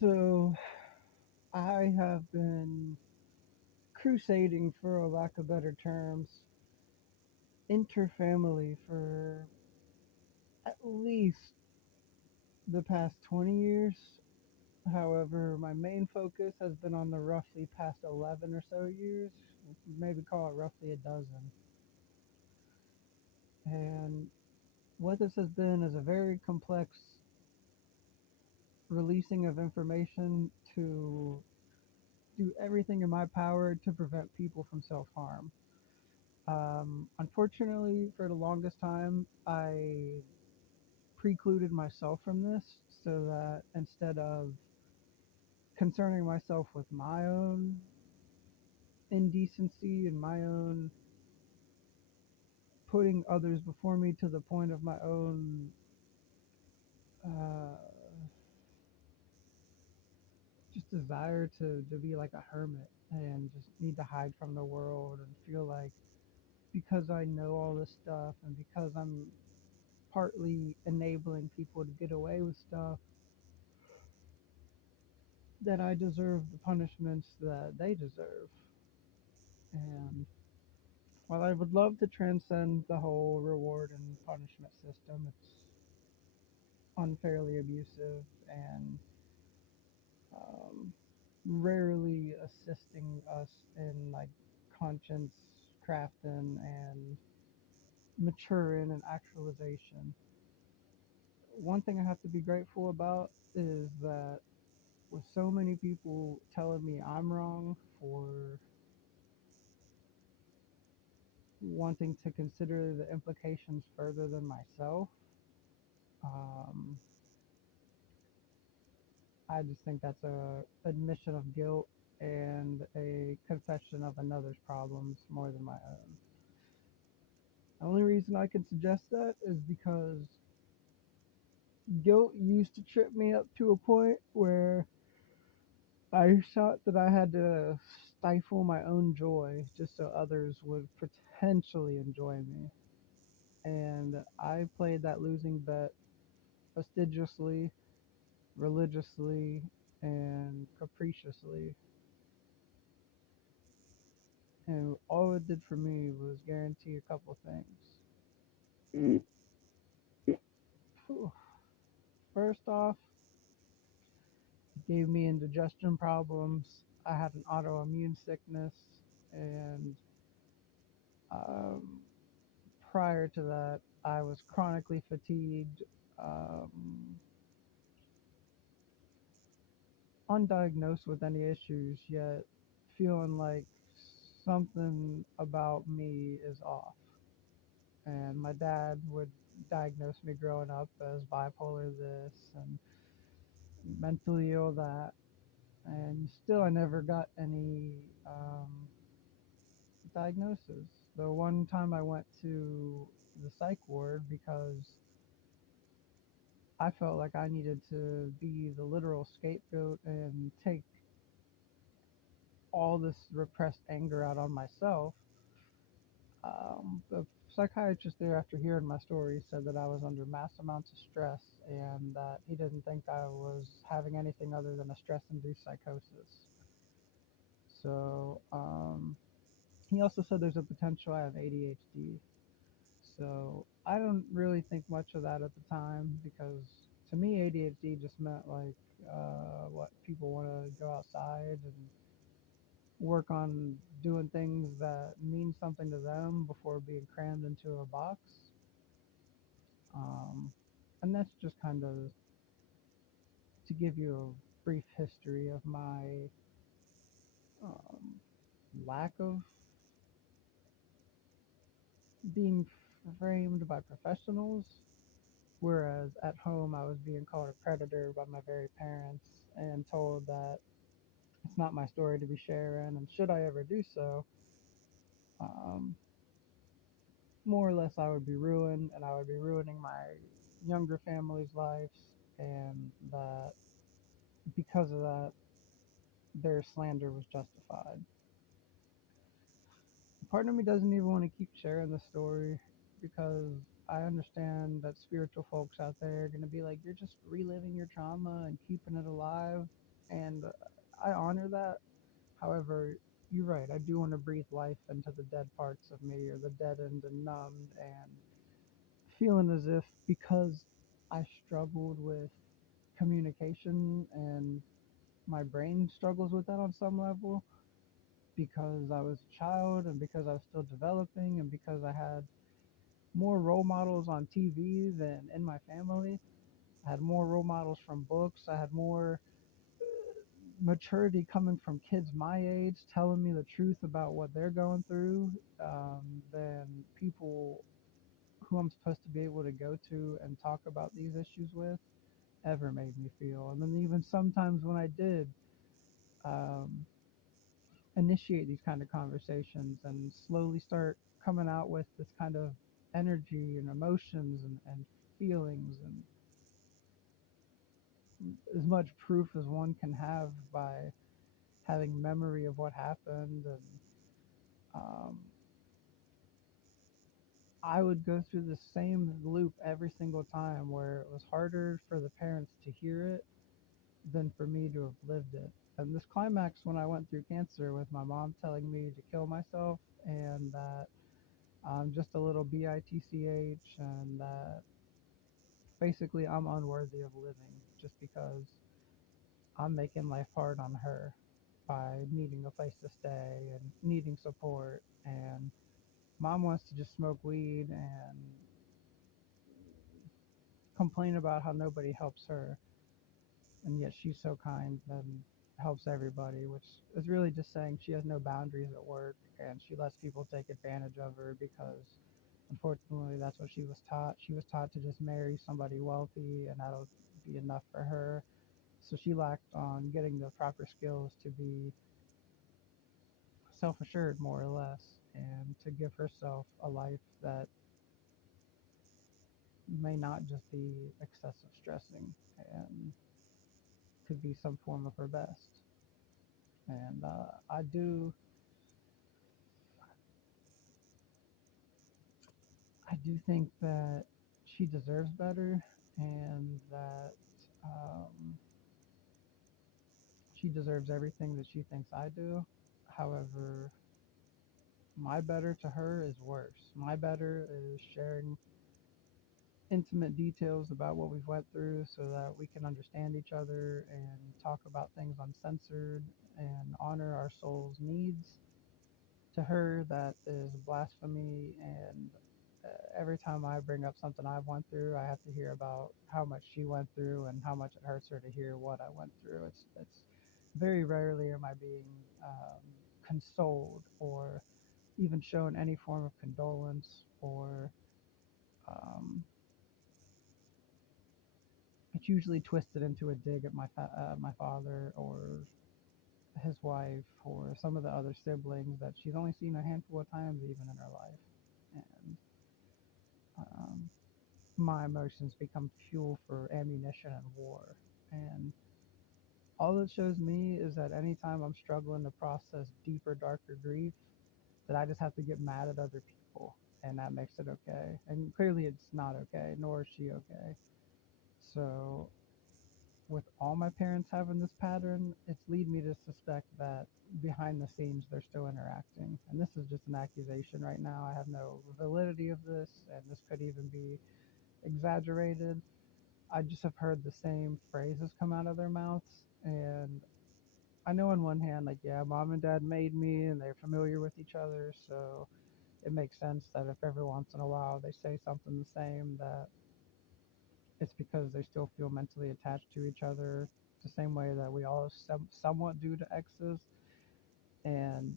So I have been crusading, for a lack of better terms, interfamily for at least the past 20 years. However, my main focus has been on the roughly past 11 or so years, maybe call it roughly a dozen. And what this has been is a very complex releasing of information to do everything in my power to prevent people from self harm. Unfortunately, for the longest time, I precluded myself from this so that instead of concerning myself with my own indecency and my own putting others before me to the point of my own uh, just desire to be like a hermit and just need to hide from the world and feel like because I know all this stuff and because I'm partly enabling people to get away with stuff that I deserve the punishments that they deserve. And while I would love to transcend the whole reward and punishment system, it's unfairly abusive and um, rarely assisting us in like conscience crafting and maturing and actualization. One thing I have to be grateful about is that with so many people telling me I'm wrong for wanting to consider the implications further than myself, um, I just think that's a admission of guilt and a confession of another's problems more than my own. The only reason I can suggest that is because guilt used to trip me up to a point where I thought that I had to stifle my own joy just so others would potentially enjoy me. And I played that losing bet fastidiously, religiously, and capriciously. And all it did for me was guarantee a couple things. First off, it gave me indigestion problems. I had an autoimmune sickness, and um, prior to that, I was chronically fatigued, um, undiagnosed with any issues, yet feeling like something about me is off. And my dad would diagnose me growing up as bipolar this and mentally ill that, and still I never got any diagnosis. The one time I went to the psych ward because I felt like I needed to be the literal scapegoat and take all this repressed anger out on myself. The psychiatrist there, after hearing my story, said that I was under mass amounts of stress and that he didn't think I was having anything other than a stress induced psychosis. So, he also said there's a potential I have ADHD. So, I don't really think much of that at the time because to me, ADHD just meant like what people want to go outside and work on doing things that mean something to them before being crammed into a box. Um, and that's just kind of to give you a brief history of my um, lack of being framed by professionals, whereas at home I was being called a predator by my very parents and told that it's not my story to be sharing, and should I ever do so, um, more or less I would be ruined and I would be ruining my younger family's lives, and that because of that, their slander was justified. Part of me doesn't even want to keep sharing the story because I understand that spiritual folks out there are going to be like, you're just reliving your trauma and keeping it alive. And I honor that. However, you're right. I do want to breathe life into the dead parts of me, or the deadened and numbed, and feeling as if because I struggled with communication and my brain struggles with that on some level, because I was a child and because I was still developing and because I had more role models on TV than in my family. I had more role models from books. I had more maturity coming from kids my age telling me the truth about what they're going through, than people who I'm supposed to be able to go to and talk about these issues with ever made me feel. And then even sometimes when I did um, initiate these kind of conversations and slowly start coming out with this kind of energy and emotions and feelings and as much proof as one can have by having memory of what happened. And um, I would go through the same loop every single time where it was harder for the parents to hear it than for me to have lived it. And this climax when I went through cancer with my mom telling me to kill myself and that I'm just a little bitch and that basically I'm unworthy of living just because I'm making life hard on her by needing a place to stay and needing support. And mom wants to just smoke weed and complain about how nobody helps her, and yet she's so kind and helps everybody, which is really just saying she has no boundaries at work and she lets people take advantage of her because unfortunately that's what she was taught. She was taught to just marry somebody wealthy and that'll be enough for her. So she lacked on getting the proper skills to be self assured, more or less, and to give herself a life that may not just be excessive stressing and could be some form of her best. And I do think that she deserves better, and that um, she deserves everything that she thinks I do. However, my better to her is worse. My better is sharing intimate details about what we've went through so that we can understand each other and talk about things uncensored and honor our soul's needs. To her, that is blasphemy. And every time I bring up something I went through, I have to hear about how much she went through and how much it hurts her to hear what I went through. It's very rarely am I being consoled or even shown any form of condolence, or um, it's usually twisted into a dig at my father or his wife or some of the other siblings that she's only seen a handful of times even in her life. And um, my emotions become fuel for ammunition and war. And all it shows me is that anytime I'm struggling to process deeper, darker grief, that I just have to get mad at other people, and that makes it okay. And clearly it's not okay, nor is she okay. So with all my parents having this pattern, it's lead me to suspect that behind the scenes they're still interacting. And this is just an accusation right now. I have no validity of this, and this could even be exaggerated. I just have heard the same phrases come out of their mouths. And I know on one hand, like, yeah, mom and dad made me and they're familiar with each other. So it makes sense that if every once in a while they say something the same, that it's because they still feel mentally attached to each other the same way that we all somewhat do to exes. And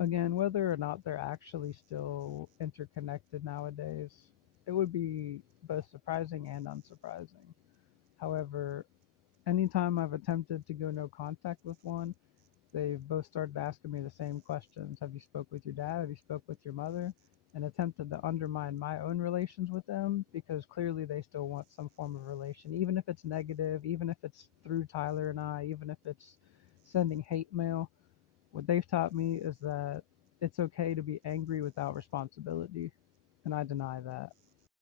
again, whether or not they're actually still interconnected nowadays, it would be both surprising and unsurprising. However, anytime I've attempted to go no contact with one, they've both started asking me the same questions. Have you spoke with your dad? Have you spoke with your mother? And attempted to undermine my own relations with them because clearly they still want some form of relation, even if it's negative, even if it's through Tyler and I, even if it's sending hate mail. What they've taught me is that it's okay to be angry without responsibility, and I deny that.